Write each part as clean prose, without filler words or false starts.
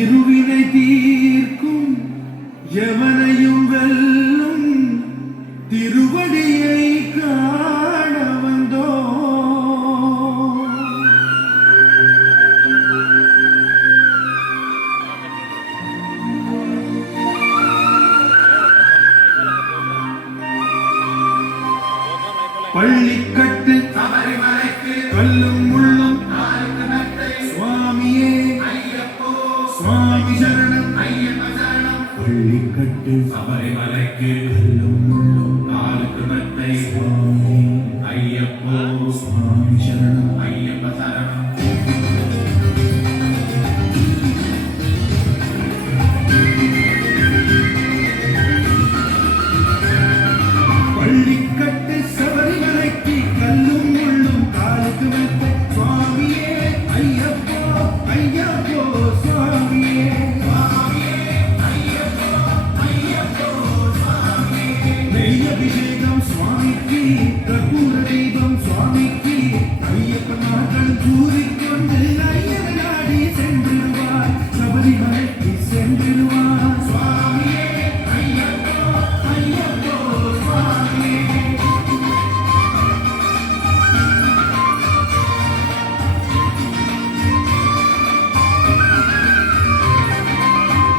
இருவினை தீர்க்கும் எவனையும் வெல்லும் திருவடியை காண வந்தோ. பள்ளிக்கட்டு சபரிமலைக்கு கல்லும் முள்ளும் சுவாமியே சுவாமி சரணம் ஐயப்ப சரணம். பள்ளிக்கட்டு சபரிமலைக்கு கல்லும் முள்ளும் காலுக்கு மெத்தை சுவாமி ஐயப்போ சுவாமி சரணம் ஐயப்ப சரணம். பள்ளிக்கட்டு சபரிமலைக்கு கல்லும் முள்ளும் காலுக்கு மெத்தை சுவாமியே ஐயப்போ ஐயப்போ சுவாமியே சுவாமியே ஐயப்போ ஐயப்போ சுவாமியே. நெய் அபிஷேகம் சுவாமிக்கு கற்பூர தீபம் சுவாமிக்கு ஐயப்ப மகள் கூறிக்கொண்டு ஐயனை நாடி சென்றிடுவார் சபரிமலைக்கு சென்றிடுவார் சுவாமியே ஐயப்போ ஐயப்போ சுவாமியே.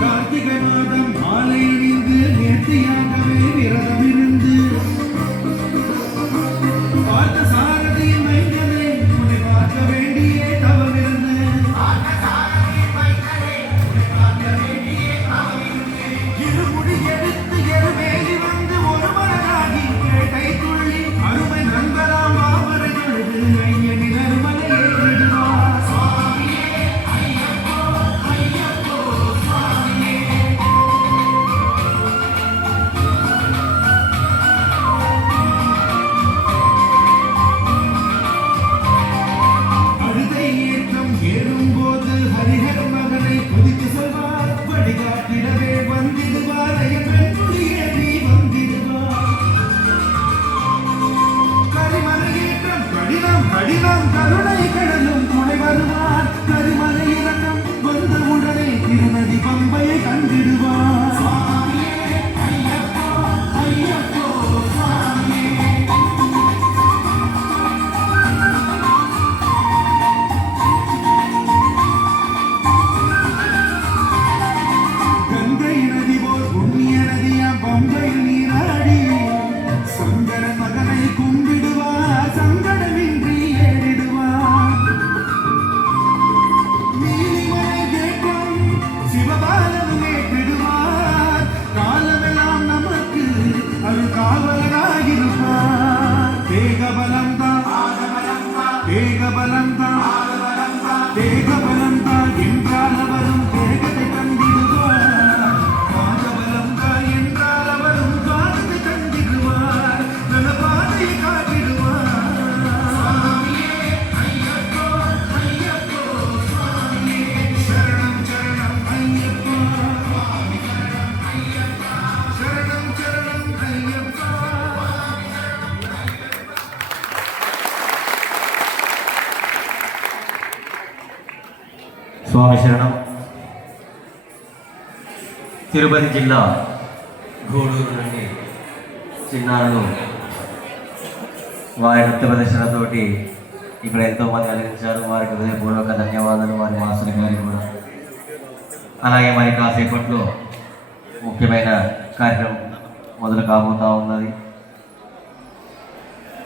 கார்த்திகை மாதம் மாலையிலிருந்து நேர்த்தியாகவே விரதம் இருந்து பார்த்த சாரதியின் மைந்தனே உன்னை பார்க்க வேண்டியே தவமிருந்து இருமுடி எடுத்து எருமேலி வந்து ஒரு மனதாகி கேட்டை துள்ளி அருமை நண்பராம் மாமரை தொழுது ஐயனின் அருமலை ஏறிடுவார் சுவாமியே ஐயப்போ ஐயப்போ சுவாமியே. அழுதை ஏற்றம் ஏறும்போது ஹரிஹர மகனை குதித்து சொல்வார் வழிகாட்டிடவே வந்திடுவார் ஐயப்பெண்ணுடைய நீ வந்திடுவார். கரிமலை ஏற்றம் கடினம் கடினம் கருணை கடலும் துணை வருவார். கரிமலை இறக்கம் வந்த உடனே திருநதி பம்பையை கண்டிடுவார் சுவாமியே ஐயப்போ ஐயப்போ சுவாமியே. கங்கை நதி போல் புண்ணிய நதியாம் பம்பையில் நீராடி சங்கர மகனை கும்பிடுவார் சங்கடமின்றி ஏறிடுவார். நீலிமலை தேற்றம் சிவபாலனும் ஏற்றிடுவார். காலமெல்லாம் நமக்கு அருள் காவலராயிருப்பார். தேகபலம் தான் தேகபலம் தான் தேகபலம் தான் என்றால் அவரும் தேகத்தை தந்திடுவார். காதபலம் தான் என்றால் அவரும் காலத்தை தந்திடுவார். நல்ல பாதையை காட்டிடுவார் சுவாமியே ஐயப்போ ஐயப்போ சுவாமியே. சரணம் சரணம் ஐயப்பா சரணம் சரணம் ஐயப்பா. స్వామి శరణం. తిరుపతి జిల్లా గూడూరు నుండి చిన్నారులు వారి నృత్య ప్రదర్శనతోటి ఇక్కడ ఎంతోమంది అలరించారు. వారికి హృదయపూర్వక ధన్యవాదాలు. వారి మాస్టర్ గారికి కూడా. అలాగే మరి కాసేపట్లో ముఖ్యమైన కార్యక్రమం మొదలు కాబోతా ఉన్నది.